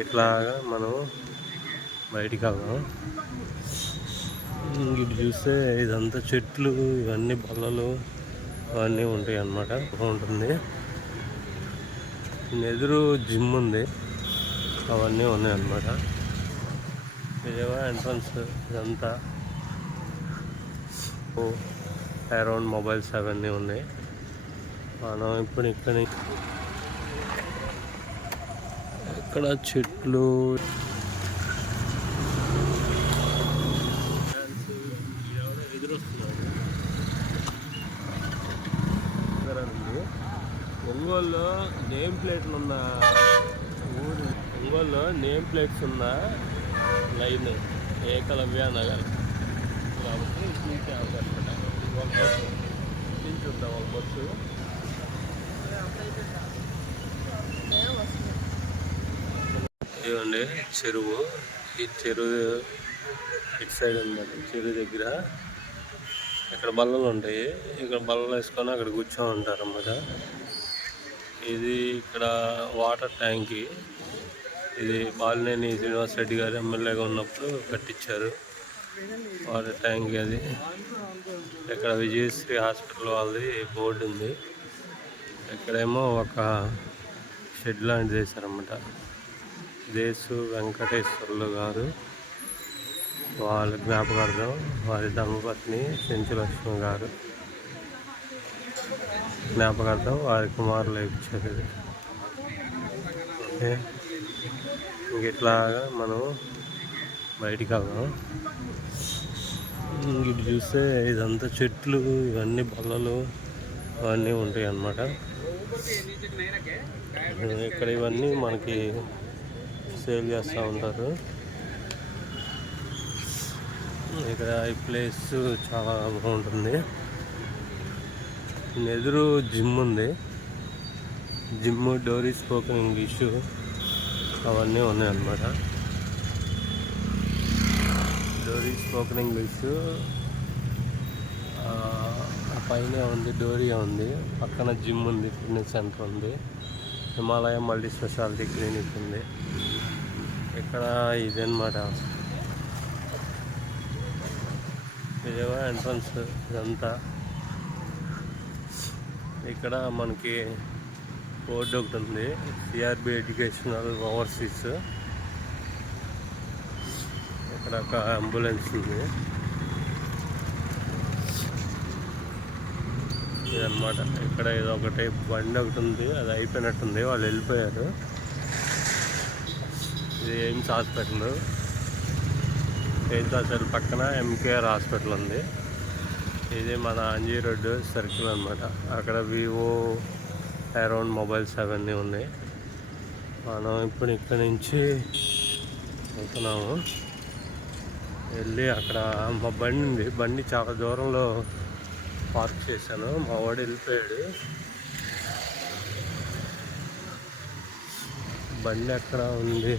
ఇట్లాగా మనం బయటికి వెళ్దాం. ఇటు చూస్తే ఇదంతా చెట్లు, ఇవన్నీ బల్లలు అవన్నీ ఉంటాయి అన్నమాట. బాగుంటుంది. ఎదురు జిమ్ ఉంది, అవన్నీ ఉన్నాయి అన్నమాట. ఇదేమో ఎంట్రన్స్. ఇదంతా అరౌండ్ మొబైల్స్ అవన్నీ ఉన్నాయి. మనం ఇప్పుడు ఇక్కడ చెట్లు, ఒంగోలులో నేమ్ ప్లేట్లు ఉన్న ఊరు, ఒంగోలులో నేమ్ ప్లేట్స్ ఉన్న లైన్ ఏకలవ్య నగర్ కాబట్టి నుంచి అనమాట. ఒక బస్సు చూద్దాం, ఒక బస్సు. ఇదిగోండి చెరువు. ఈ చెరువు ఇటు సైడ్ ఉందండి. చెరువు దగ్గర ఇక్కడ బల్లలు ఉంటాయి. ఇక్కడ బల్లలు వేసుకొని అక్కడ కూర్చొని ఉంటారు అన్నమాట. ఇది ఇక్కడ వాటర్ ట్యాంకి. ఇది బాలినేని శ్రీనివాస్ రెడ్డి గారు ఎమ్మెల్యేగా ఉన్నప్పుడు కట్టించారు వాటర్ ట్యాంక్. అది ఇక్కడ విజయశ్రీ హాస్పిటల్ వాళ్ళది బోర్డు ఉంది. ఇక్కడేమో ఒక షెడ్ లాంటిది వేశారన్నమాట. దేశు వెంకటేశ్వర్లు గారు వాళ్ళ జ్ఞాపకార్థం వారి ధర్మపత్ని చెంచులక్ష్మి గారు జ్ఞాపకార్థం వారి కుమారులు ఇచ్చారు. ఓకే, ఇట్లాగా మనం బయటికి వెళ్దాం. ఇటు చూస్తే ఇదంతా చెట్లు, ఇవన్నీ బల్లలు అవన్నీ ఉంటాయి అన్నమాట. ఇక్కడ ఇవన్నీ మనకి సేల్ చేస్తూ ఉంటారు. ఇక్కడ ఈ ప్లేస్ చాలా బాగుంటుంది. ఎదురు జిమ్ ఉంది. జిమ్, డోరీ స్పోకెన్ ఇంగ్లీషు అవన్నీ ఉన్నాయి అన్నమాట. డోరీ స్పోకెన్ ఇంగ్లీషు పైన ఉంది, డోరియా ఉంది, పక్కన జిమ్ ఉంది, ఫిట్నెస్ సెంటర్ ఉంది, హిమాలయ మల్టీ స్పెషాలిటీ క్లినిక్ ఉంది. ఇక్కడ ఇదన్నమాట. ఇదేమో ఎంట్రన్స్. ఇదంతా ఇక్కడ మనకి బోర్డు ఒకటి ఉంది, సిఆర్బి ఎడ్యుకేషనల్ ఓవర్సీస్. ఇక్కడ ఒక అంబులెన్స్ ఉంది. ఇదన్నమాట. ఇక్కడ ఏదో ఒకటి బండి ఒకటి ఉంది, అది అయిపోయినట్టుంది, వాళ్ళు వెళ్ళిపోయారు. ఇది ఎయిమ్స్ హాస్పిటల్. ఎయిమ్స్ హాస్పిటల్ పక్కన ఎంకేఆర్ హాస్పిటల్ ఉంది. ఇది మన అంజీ రోడ్డు సర్కిల్ అనమాట. అక్కడ వివో అరౌండ్ మొబైల్స్ అవన్నీ ఉన్నాయి. మనం ఇప్పుడు ఇక్కడి నుంచి వెళ్తున్నాము. వెళ్ళి అక్కడ మా బండి ఉంది, బండి చాలా దూరంలో పార్క్ చేశాను. మా వాడు వెళ్ళిపోయాడు. బండి ఎక్కడ ఉంది?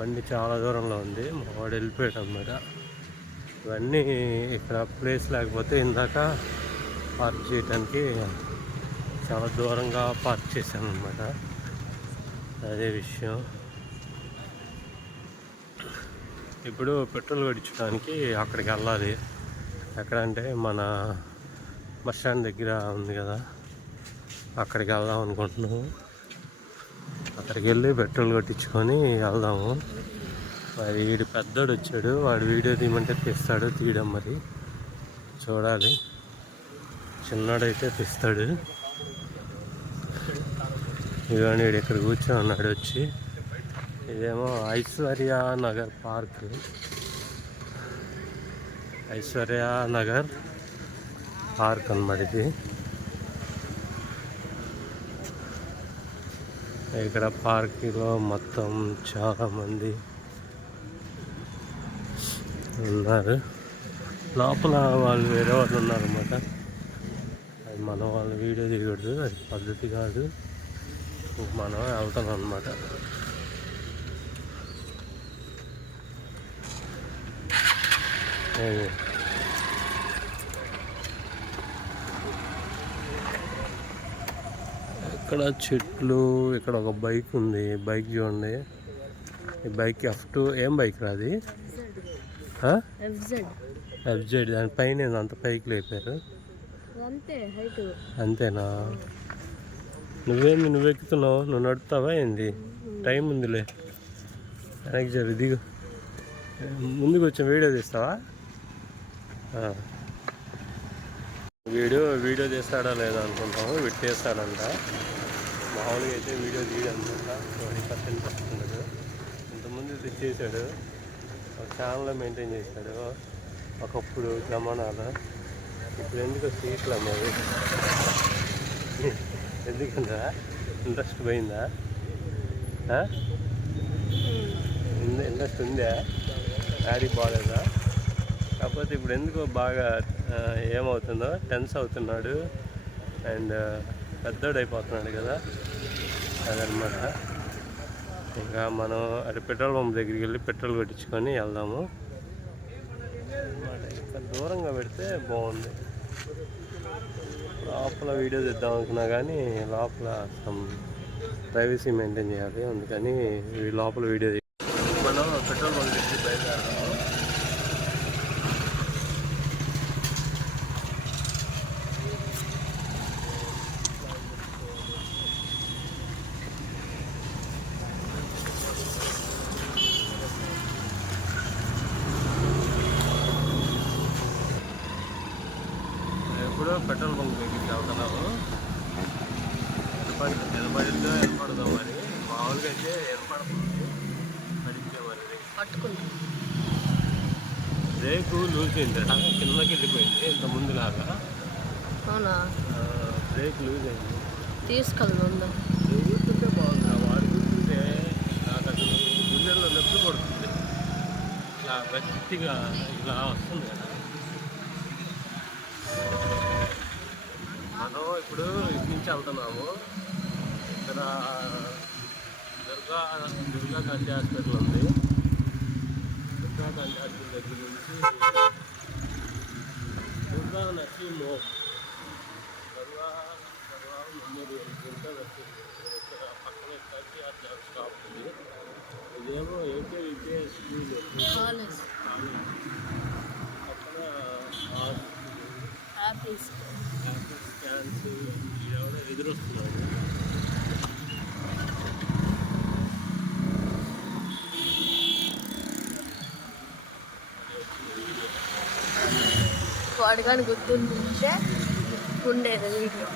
బండి చాలా దూరంలో ఉంది, మా వాడు వెళ్ళిపోయాడు అన్నమాట. ఇవన్నీ ఇక్కడ ప్లేస్ లేకపోతే ఇందాక పార్క్ చేయడానికి చాలా దూరంగా పార్క్ చేశాను అన్నమాట. అదే విషయం. ఇప్పుడు పెట్రోల్ కొట్టించడానికి అక్కడికి వెళ్ళాలి. ఎక్కడంటే మన బస్ స్టాండ్ దగ్గర ఉంది కదా, అక్కడికి వెళ్దాం అనుకుంటున్నాము. అక్కడికి వెళ్ళి పెట్రోల్ కొట్టించుకొని వెళ్దాము. మరి వీడు పెద్దోడు వచ్చాడు, వాడు వీడియో తీయమంటే తీస్తాడు, తీయడం మరి చూడాలి. చిన్నోడైతే తీస్తాడు. ఇవన్నీ వీడు ఇక్కడ కూర్చొని ఉన్నాడు వచ్చి. ఇదేమో ఐశ్వర్య నగర్ పార్క్, ఐశ్వర్య నగర్ పార్క్ అన్నమాట. ఇది ఇక్కడ పార్క్లో మొత్తం చాలామంది ఉన్నారు. లోపల వాళ్ళు వేరే వాళ్ళు ఉన్నారన్నమాట. అది మనం వాళ్ళు వీడియో తీయకూడదు, అది పద్ధతి కాదు. మనం వెళ్తాం అన్నమాట. ఇక్కడ చెట్లు, ఇక్కడ ఒక బైక్ ఉంది, బైక్ చూడండి. ఈ బైక్ F2 ఏం బైక్ రాది? FZ. దానిపైన అంత పైకి లేపారు. అంతేనా? నువ్వు ఎక్కుతున్నావు? నువ్వు నడుపుతావా ఏంది? టైం ఉందిలే. వెనక్కి జరు, దిగు. ముందుకు వచ్చి వీడియో తీస్తావా? వీడియో తీస్తాడా లేదా అనుకుంటాము. తీస్తాడంట. మామూలుగా అయితే వీడియో తీయడంట 20% వస్తుండదు. ఇంతకుముందు తెచ్చేసాడు, ఒక ఛానల్లో మెయింటైన్ చేశాడు ఒకప్పుడు జమానాలో. ఇప్పుడు ఎందుకు సీట్లు అమ్మేది? ఎందుకంటే ఇంట్రెస్ట్ పోయిందా? ఇంట్రెస్ట్ ఉందా? డాడీ బాగాలేదా? కాకపోతే ఇప్పుడు ఎందుకో బాగా ఏమవుతుందో టెన్స్ అవుతున్నాడు అండ్ పెద్దోడైపోతున్నాడు కదా, అదనమాట. ఇంకా మనం అది పెట్రోల్ పంప్ దగ్గరికి వెళ్ళి పెట్రోల్ కొట్టించుకొని వెళ్దాము అనమాట. ఇంకా దూరంగా పెడితే బాగుంది. లోపల వీడియో తీద్దాం అనుకున్నా కానీ లోపల ప్రైవసీ మెయింటైన్ చేయాలి, అందుకని లోపల వీడియో మనం పెట్రోల్ బంక్ దగ్గర బయలుదేరాము. ఇప్పుడు పెట్రోల్ బంక్ దగ్గరికి వెళ్తున్నాము. ఎనపడిద్దో ఎనపడదో మరి. మామూలుగా అయితే ఎనపడుతుంది, పడితే మరి బ్రేకు లూజ్ అయింది, కిందకి వెళ్ళిపోయింది ఇంత ముందులాగా. అవునా? బ్రేక్ లూజ్ అయింది. తీసుకెళ్దా కూర్చుంటే బాగుంది. వాడు కూర్చుంటే నాకు అసలు గుండెల్లో నొప్పి పడుతుంది. ఇలా గట్టిగా ఇలా వస్తుంది కదా. మనం ఇప్పుడు ఇటు నుంచి వెళ్తున్నాము. ఇక్కడ దుర్గా కంటి హాస్పిటల్ ఉంది. దుర్గా కంటి హాస్పిటల్ దగ్గర నుంచి దుర్గా నర్సింగ్ హోమ్ నెమ్మది దుర్గా నర్సింగ్ హోమ్. ఇక్కడ పక్కనే KTR స్టాప్ ఉంది. ఇదేమో AK స్కూల్ పక్కన స్కాన్స్ ఎవరో ఎదురొస్తున్నారు. వాడు కానీ గుర్తుంటే ఉండేది వీడియో.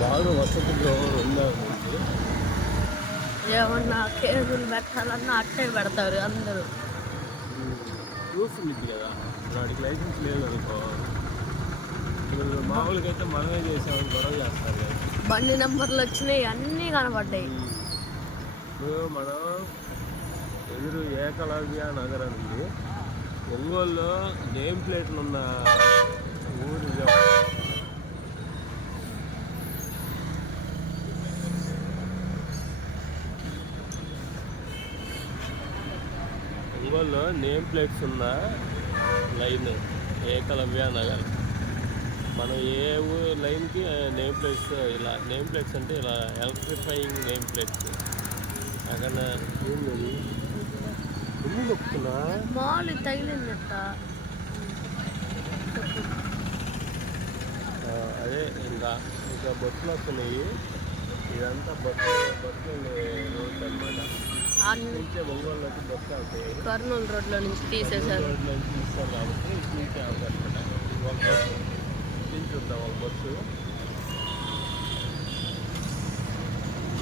బాగా వసతి గృహం ఉందా? ఏమన్నా కేసులు పెట్టాలన్నా అట్టే పెడతారు అందరూ. ప్రూఫ్ ఉంది కదా, వాడికి లైసెన్స్ లేదు అనుకో. మామూలుగా అయితే మనమే చేసామని గొడవ చేస్తారు కదా. బండి నెంబర్లు వచ్చినాయి, అన్నీ కనపడ్డాయి. ఇప్పుడు మనం ఎదురు ఏకలవ్య నగర్ ఉంది. ఒంగోలులో నేమ్ ప్లేట్లు ఉన్న ఊరు. ఒంగోలులో నేమ్ ప్లేట్స్ ఉన్న లైన్ ఏకలవ్య నగర్. మనం ఏ లైన్కి నేమ్ ప్లేట్స్, ఇలా నేమ్ ప్లేట్స్ అంటే ఇలా ఎలక్ట్రిఫైయింగ్ నేమ్ ప్లేట్స్. అక్కడ ఏంది నొక్కుతున్నా మాల్ తగిలిందట. అదే ఇంకా బొట్లు వస్తున్నాయి. ఇదంతా బొట్లు రోడ్ అనమాట. నుంచే ఒంగోలులోకి బస్సు అవుతాయి. కర్నూలు రోడ్లో నుంచి తీసేసారు. రోడ్లో నుంచి తీస్తారు కాబట్టి ఇటు నుంచే అవుతాయి అనమాట. ఒక బస్సు నుంచి చూద్దాం. ఒక బస్సు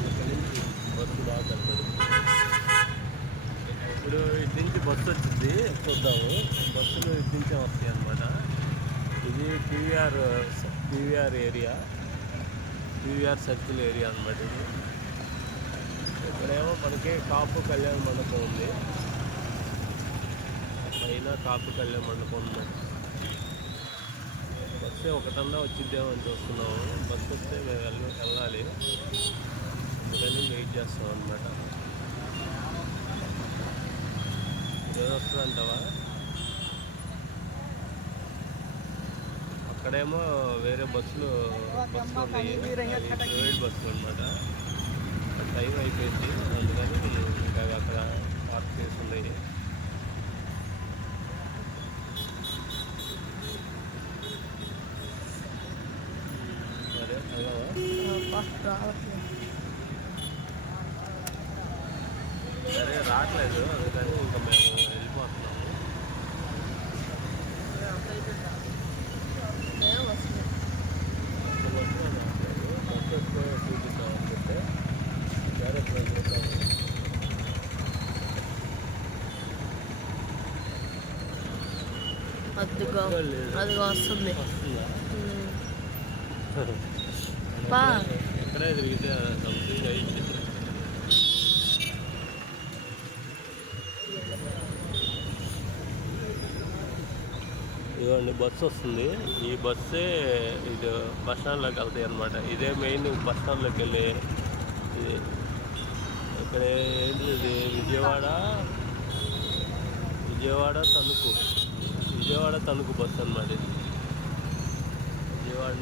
ఇక్కడ నుంచి బస్సు బాగా కలుగుతుంది. ఇప్పుడు ఇటు నుంచి బస్సు వచ్చింది, చూద్దాము. బస్సులు ఇటు నుంచే వస్తాయి అన్నమాట. ఇది PVR area, PVR circle area అన్నమాట. ఇది ఇక్కడేమో మనకి కాపు కళ్యాణ మండపం ఉంది. పైన కాపు కళ్యాణ మండపం ఉంది. బస్సు ఒకటన్నా వచ్చిద్దేమో అని చూస్తున్నాము. బస్సు వస్తే మేము వెళ్ళాలి, అందుకని వెయిట్ చేస్తాం అన్నమాట. ఏదో వస్తుందంటావా? అక్కడేమో వేరే బస్సులు ఉన్నాయి, ప్రైవేట్ బస్సులు అనమాట. టైం అయిపోయింది, అందుకని ఇంకా అక్కడ పార్క్ చేసి ఉన్నాయి. సరే సరే రావట్లేదు, అందుకని ఇంకా మేము వెళ్ళిపోతున్నాము. చూపిస్తామనుకుంటే సరే అదిగో వస్తుంది. ఎక్కడే తిరిగితే సంథింగ్ అయింది. ఇదిగోండి బస్సు వస్తుంది. ఈ బస్సే ఇది బస్ స్టాండ్లోకి వెళ్తాయి అనమాట. ఇదే మెయిన్ బస్ స్టాండ్లోకి వెళ్ళి ఇది. ఇక్కడ ఏంటి ఇది విజయవాడ తణుకు బస్సు అనమాట. ఇది విజయవాడ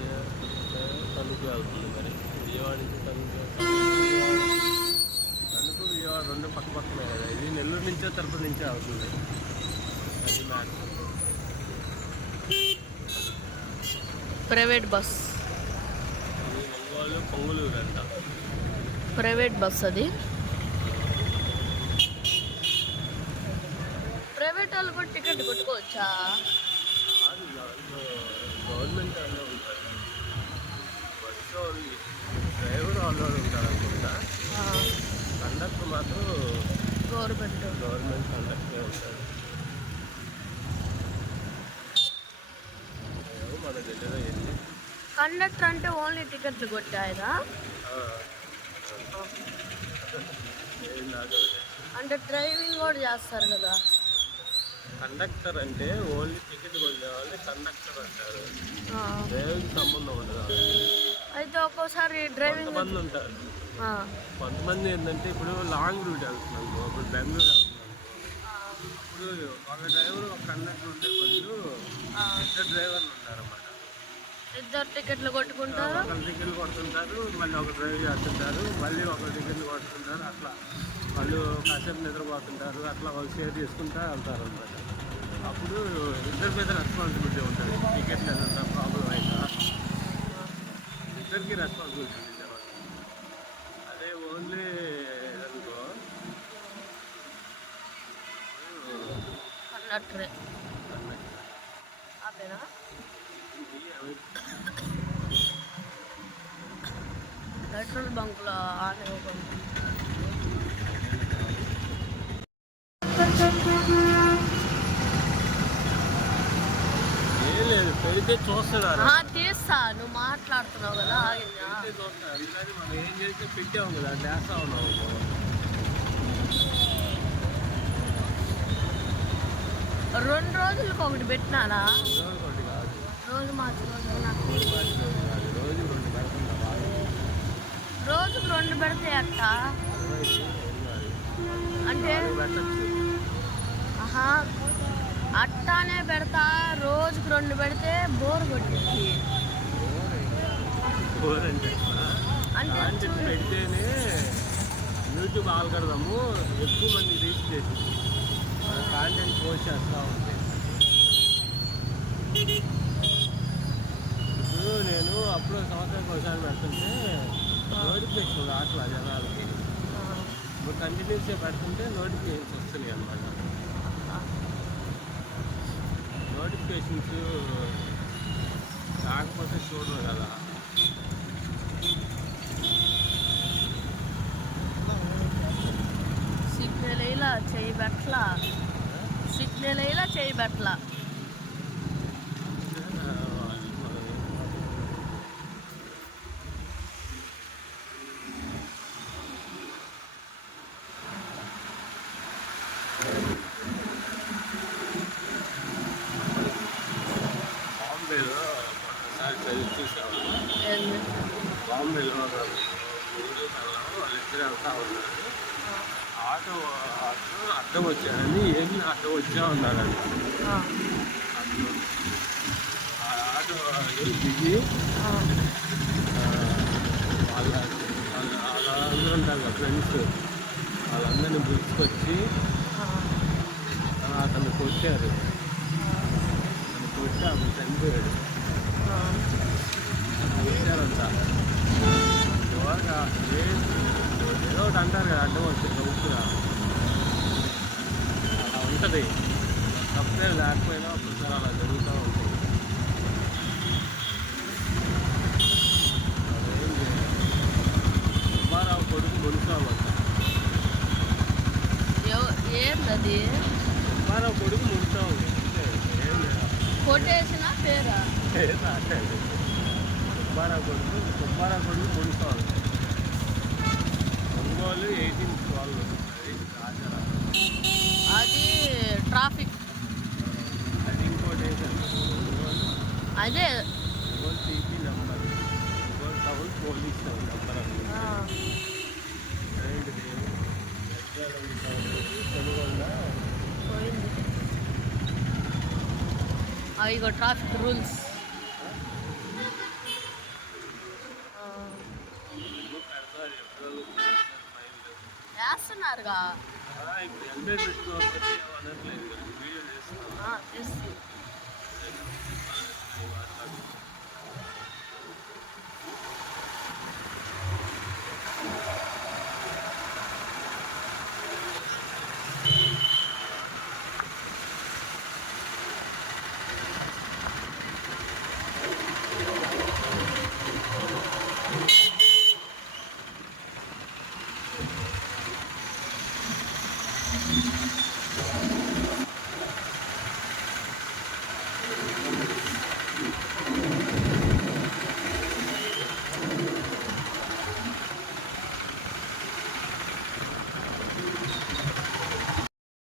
తణుకు వెళ్తుంది. మరి విజయవాడ నుంచి తణుకు విజయవాడ రెండు పక్క పక్కనే కదా. ఇది నెల్లూరు నుంచే తిరుపతి నుంచే అవుతుంది. అది మ్యాక్స్ ప్రైవేట్ బస్, పొంగులూరు అంట. ప్రైవేట్ బస్ అది. ప్రైవేట్ వాళ్ళు కూడా టికెట్ కొట్టుకోవచ్చా? గవర్నమెంట్ వాళ్ళే ఉంటారు, బస్సు ఓన్లీ డ్రైవర్ వాళ్ళు ఉంటారు అనుకుంటా. కండక్టర్ మాత్రం గవర్నమెంట్ కండక్టరే ఉంటారు. మనకు తెలియదు ఏంటి కండక్టర్ అంటే ఓన్లీ టికెట్లు కొట్టాయరా? అంటే డ్రైవింగ్ కూడా చేస్తారు కదా. కండక్టర్ అంటే ఓన్లీ టికెట్ కొట్టే వాళ్ళు కండక్టర్ అంటారు, డ్రైవింగ్ సంబంధం ఉండదు. అయితే ఒక్కోసారి డ్రైవింగ్ మంది ఉంటారు. కొంతమంది ఏంటంటే ఇప్పుడు లాంగ్ రూట్ వెళ్తున్నాను, ఇప్పుడు బెంగళూరు వెళ్తున్నాను, అప్పుడు ఒక డ్రైవర్ ఒక కండక్టర్ ఉండే బదులు ఇద్దరు డ్రైవర్లు ఉంటారన్నమాట. ఇద్దరు టికెట్లు కొట్టుకుంటారు, ఒకరు టికెట్లు కొడుతుంటారు, మళ్ళీ ఒక డ్రైవ్ చేస్తుంటారు, మళ్ళీ ఒకరు టికెట్లు కొడుతుంటారు. అట్లా వాళ్ళు కాసేపు నిద్రపోతుంటారు. అట్లా వాళ్ళు షేర్ చేసుకుంటూ వెళ్తారు అన్నమాట. అప్పుడు ఇద్దరి మీద రెస్పాన్సిబిలిటీ ఉంటుంది. టికెట్లు ఏదన్నా ప్రాబ్లం అయినా ఇద్దరికి రెస్పాన్సిబిలిటీ ఉంటుంది. అదే ఓన్లీ అనుకో కండక్టరే. ఆపేనా పెట్రోల్ బంక్లో ఆనే ఏం లేదు, పెడితే చూస్తున్నారు. తీస్తా, నువ్వు మాట్లాడుతున్నావు కదా. చూస్తున్నారు కానీ మనం ఏం చేస్తే పెట్టాము కదా, చేస్తా ఉన్నాము. 2 రోజులకు ఒకటి పెట్టినారా? ఒకటి కాదు, రోజు మార్చి రోజుకు 2 పెడితే అట్ట అంటే అట్టానే పెడతా. రోజుకు 2 పెడితే బోర్ కొట్టింది. అంటే పెడితేనే యూట్యూబ్ ఆల్గరిథము ఎక్కువ మంది రీచ్ చేసింది, కాంటెంట్ పోస్ట్ చేస్తూ ఉంది. ఇప్పుడు నేను అప్పుడు సంవత్సరానికి ఒకసారి పెడుతుంటే నోటిఫికేషన్ రాట్లా జనాలకి. ఇప్పుడు కంటిన్యూస్గా పెడుతుంటే నోటిఫికేషన్స్ వస్తున్నాయి అన్నమాట. నోటిఫికేషన్స్ రాకపోతే చూడరు కదా. సిగ్నల్ ఇలా చేయబెట్లా, సిగ్నల్ ఇలా చేయబెట్లా. బాంబేలో వాళ్ళిద్దరు వెళ్తా ఉన్నారు. ఆటో అడ్డం వచ్చాడని ఏమి అడ్డం వచ్చా ఉన్నాడంట. ఆటో దిగి ఆ, వాళ్ళ వాళ్ళందరూ ఉంటారు కదా ఫ్రెండ్స్, వాళ్ళందరినీ పిలుచుకొచ్చి ఆ, అతను కొట్టారు. అతను కొట్టి అతను చనిపోయాడు. ఆ. కొట్టారంట. ఇవాళ ఏదో ఒకటి అంటారు కదా, అడ్డం వచ్చి చౌకుగా అలా ఉంటుంది. తప్పే లేకపోయినా ఒకసారి అలా జరుగుతూ ఉంటుంది. అదేం చేయాలి. సుబ్బారావు కొడుకు మునిస్వామి అంట. ఏందది సుబ్బారావు కొడుకు మునిస్వామి అంతే, ఏం లేదు. కొటేషన్ పేరా? ఏదో అంటే సుబ్బారావు కొడుకు మునిస్వామి. ఒంగోలు 1812. అది రాజారావు. అది ట్రాఫిక్. అది ఇంకోటి ఏంటంటే అదే Ongole CP number, Ongole town police number అని ఆ, ఏంటిది తెలుగుందా. పోయింది. ఇగో ట్రాఫిక్ రూల్స్. పెడతారు ఎప్పుడు మైండ్. వేస్తున్నారుగా. ఇప్పుడు ఎంజాయ్ పెట్టుకోవాలి అనట్లేదు, వీడియో చేస్తున్నాను. చేసి